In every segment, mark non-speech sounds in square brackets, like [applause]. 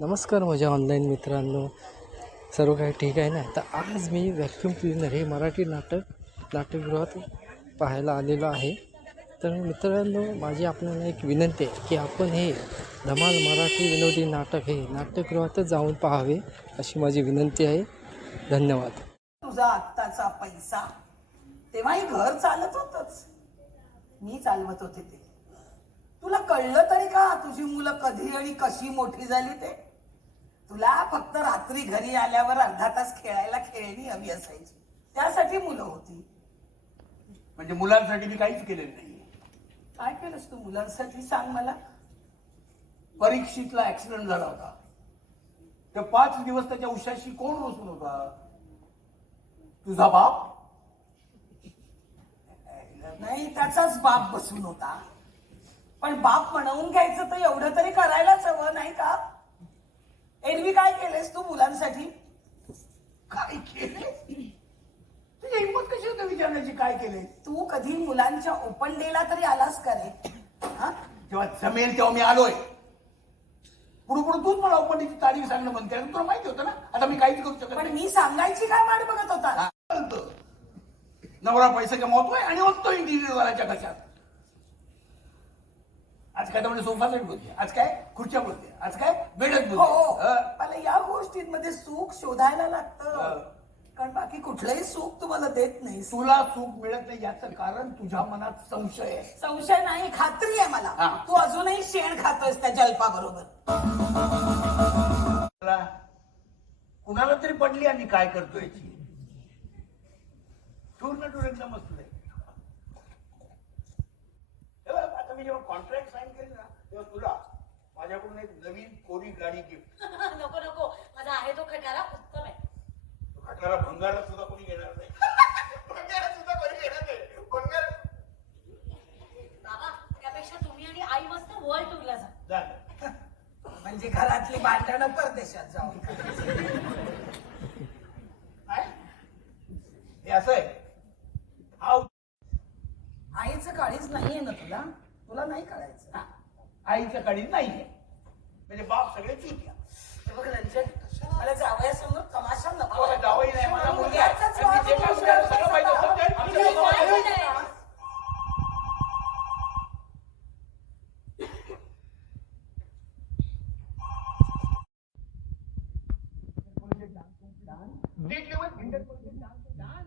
नमस्कार माझ्या ऑनलाईन मित्रांनो. सर्व काही ठीक आहे ना? तर आज मी व्हॅक्युम क्लिनर हे मराठी नाटक नाट्यगृहात पाहायला आलेलो आहे. तर मित्रांनो माझी आपल्याला एक विनंती आहे की आपण हे धमाल मराठी विनोदी नाटक हे नाट्यगृहातच जाऊन पाहावे अशी माझी विनंती आहे. धन्यवाद. तुझा आत्ताचा पैसा तेव्हाही घर चालत होतच. मी चालवत होते ते. तुला कळलं तरी का? तुझी मुलं कधी आणि कशी मोठी झाली ते? तुला फक्त रात्री घरी आल्यावर अर्धा तास खेळायला खेळणी हवी असायची. त्यासाठी मुलं होती. म्हणजे मुलांसाठी मी काहीच केलेलं नाही. काय केलंस तू? मुलांसाठी सांग मला. परीक्षितला ऍक्सिडेंट झाला होता. ते पाच दिवस त्याच्या उशाशी कोण बसून होता? तुझा बाप? नाही त्याचाच बाप बसून होता. पण बाप म्हणवून घ्यायचं तर एवढं तरी करायलाच हवं नाही का? एरवी काय केलेस तू मुलांसाठी? काय केले तुझी हिंमत कशी होती विचारण्याची? काय केले तू कधी मुलांच्या ओपन डेला तरी आलास का रे? हा? जेव्हा जमेल तेव्हा मी आलोय. पुढे पुढे तूच मला ओपनिंगची तारीख सांगणं म्हणते आणि तुला माहिती होतं ना? आता मी काहीच करू शकत पण नाही. मी सांगायची काय वाट बघत होता? हा, नवरा पैसे कमावतोय आणि होतो इंटिरियर वाल्याच्या कशात. आज काय म्हणजे सोफा सेट बोलते? आज काय खुर्च्या बोलते? आज काय बेडच हो बोलते? हं? मला या गोष्टींमध्ये सुख शोधायला लागतं. कारण बाकी कुठलंही सुख तुम्हाला देत नाही. तुला सुख मिळत नाही याचं कारण तुझ्या मनात संशय आहे. संशय नाही खात्री आहे मला. हा. तू अजूनही शेण खातोयस त्या जलपा बरोबर मला कुणाला तरी पडली आणि काय करतोय याची? टूर ना टूर एकदम मस्त आहे. हे बघ, आता मी जेव्हा कॉन्ट्रॅक्ट साईन करेन ना तेव्हा तुला माझ्याकडून एक नवीन कोरी गाडी गिफ्ट [laughs] नको नको. माझा आहे तो खटारा उत्तम आहे. खटारा भंगारात सुद्धा कोणी घेणार नाही. [laughs] भंगारात सुद्धा कोणी घेणार नाही. भंगार बाबा त्यापेक्षा तुम्ही आणि आई मस्त वर्ल्ड टूरला जा. झालं म्हणजे घरातली भांडणं परदेशात जाऊन. काय? हे असं आहे हा आईचं काळीच नाहीये ना तुला तुला नाही कळायचं आईचं कडी नाहीये म्हणजे बाप सगळे चुत्या हे बघ रंजन मला जावयासमोर तमाशा नको मला जावई नाही माझा मुलगा आहे. जे सगळं माहिती होतं, आमच्या काय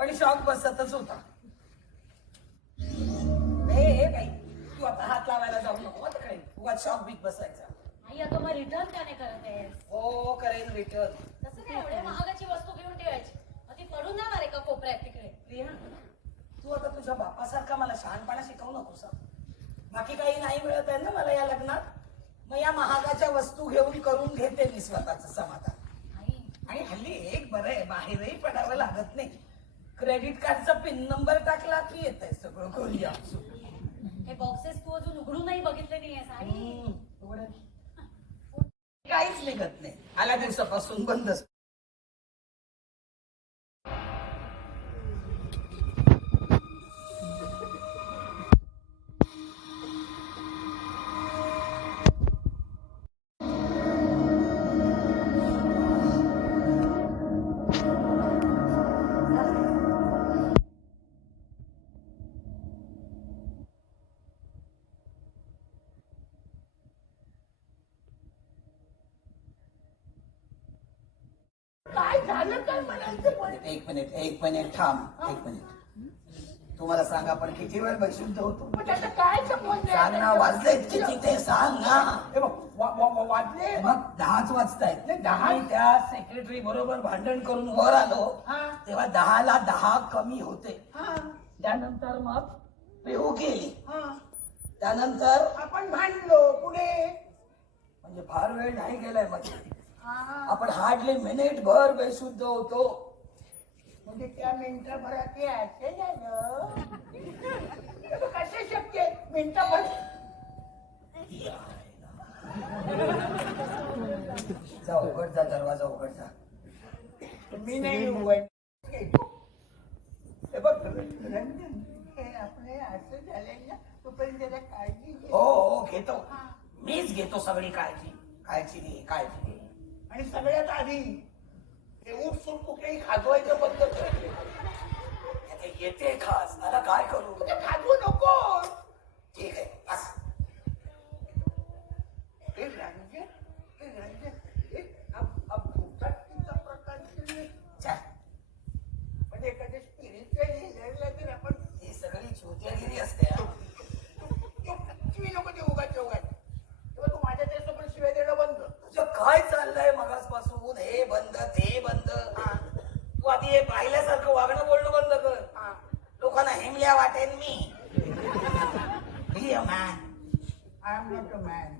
पण शॉक बसतच होता. बाई तू आता हात लावायला जाऊ नको हं तिकडे. उगाच शॉक बीक बसायचा. आई अगं मग रिटर्न करत आहे. हो करेन रिटर्न काय एवढ्या महागाची वस्तू घेऊन ठेवायची? मग ती पडून जाणार आहे का कोपऱ्यात तिकडे? प्रिया तू आता तुझ्या बापासारखा मला शहाणपणा शिकवू नकोस हं. बाकी काही नाही मिळत आहे ना मला या लग्नात. मग या महागाच्या वस्तू घेऊन करून घेते मी स्वतःच समाधान. आई. आणि हल्ली एक बरं आहे बाहेरही पडावं लागत नाही. क्रेडिट कार्डचा पिन नंबर टाकला की येत आहे सगळं करूया हे बॉक्सेस तू अजून उघडूनही बघितले आई. काहीच निघत नाही. आल्या दिवसापासून बंदच. एक मिनिट एक मिनिट थांब. एक मिनिट. तुम्हाला सांगा आपण किती वेळ बेशुद्ध होतो? पण त्याचं काय संबंध आहे? सांग ना वाजलेत किती ते सांग ना. हे बघ, वा- वा- वा- वाजले. बघ दहाच वाजतायत. नाही, दहा- मी त्या सेक्रेटरी बरोबर भांडण करून वर आलो. हा. तेव्हा दहाला दहा कमी होते. हा, त्यानंतर मग पेऊ केली हा. त्यानंतर आपण भांडलो. पुढे? म्हणजे फार वेळ नाही गेलायमध्ये. हा, आपण हार्डली मिनिट भर बेशुद्ध होतो. म्हणजे त्या मिनिटभरात ते असे झालं कसे शक्य मिनिटभर जा उघड जा दरवाजा उघड जा. मी नाही उघड. हे बघ रंजन हे आपले असं झालंय ना तोपर्यंत जरा काळजी घे. हो हो घेतो. मीच घेतो सगळी काळजी. काळजी घे काळजी घे. आणि सगळ्यात आधी ते ऊट सूट कुठेही खाजवायचं बंद कर येते खास. मला काय करू? ते खाजवू नको. ठीक आहे बस. हे रंजन हे रंजन हे अब- अब भूताटकीचा प्रकार म्हणजे एखाद्या स्पिरिच्युअल हिलरला जर आपण ही सगळी चोत्यागिरी असते हा. शिवी नको देऊ उगाच उगाच. तेव्हा तू माझ्या त्यासोबत शिवाय देणं बंद. तुझं काय चाललंय मगासपासून हे बंद ते बंद. तू आधी हे पाहिल्यासारखं वागणं बोलणं बंद कर. हा. लोकांना हेमल्या वाटेन मी. Be a man. I am not a man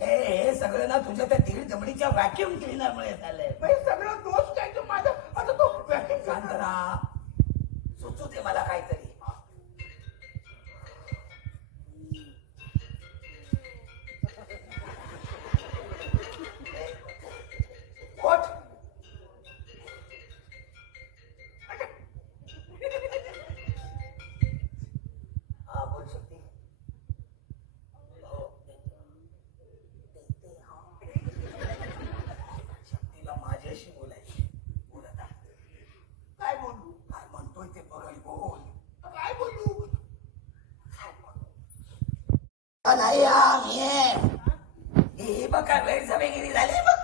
हे सगळं ना तुझ्या त्या दीड जमडीच्या व्हॅक्युम क्लिनरमुळे झालंय. म्हणजे सगळं दोष काय तो माझा. आता तो vacuum शांत. राहा. सुचू दे मला काहीतरी. हा, नाही हा मी आहे. हे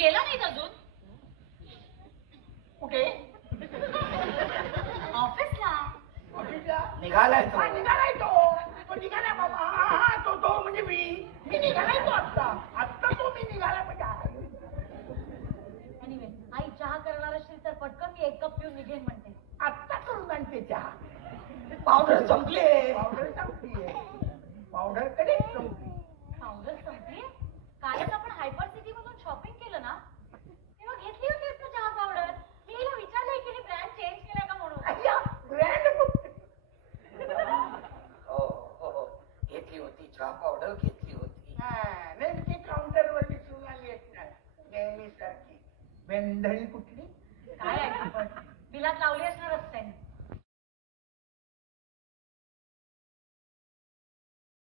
गेला नाहीत अजून? कुठे? ऑफिसला. ऑफिसला? निघालाय तो. निघालाय तो. तो निघालाय बाबा. हा हा तो तो म्हणजे मी. मी निघालाय तो आत्ता. आत्ता तो मी निघाला म्हणजे. एनिवे आई चहा करणार असेल तर पटकन मी एक कप पिऊन निघेन म्हणते. आत्ता करून आणते चहा. पावडर संपले. पावडर संपलीये पावडर कधीच संपली? पावडर संपली कालच